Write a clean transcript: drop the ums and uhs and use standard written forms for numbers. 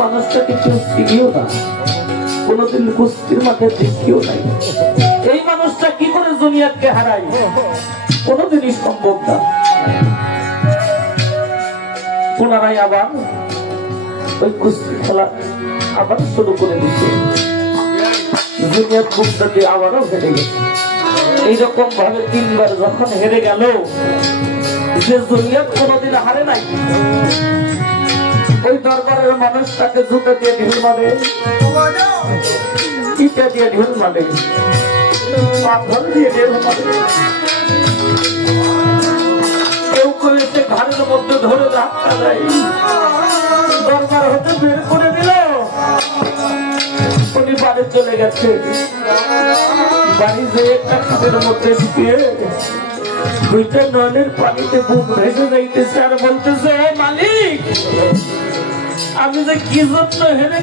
মানুষটাকে কেউ চিনিও না, কোনদিন কুস্তির মাঠে দেখিও নাই। এই মানুষটা কি করে দুনিয়াকে হারায় কোনদিনই সম্ভব না। পুনরায় আবার ওই কুস্তি খেলা আবার শুরু করে দিচ্ছে। দুনিয়ার মুখটাকে আবারও হেরে গেছে। এইরকম ভাবে 3 বার যখন হেরে গেল, যে দুনিয়া কোনদিন হারে নাই, ওই দরবারের মানুষ তাকে জুতা দিয়ে ঢিল মারে, ইটা দিয়ে ঢিল মারে, পাথর দিয়ে ঢিল মারে। কেউ করেছে ঘরের মধ্যে ধরে ধাক্কা দেয়, দরবার হতে বের করে দিল। উনি বাড়ি চলে গেছে। বাড়ি যেয়ে একটা খাটের মধ্যে শুয়ে 2টা নলের পানিতে বুক ভেসে যাইতেছে আর বলতেছে, ও মালিক, আমি যে কি জন্য হেরে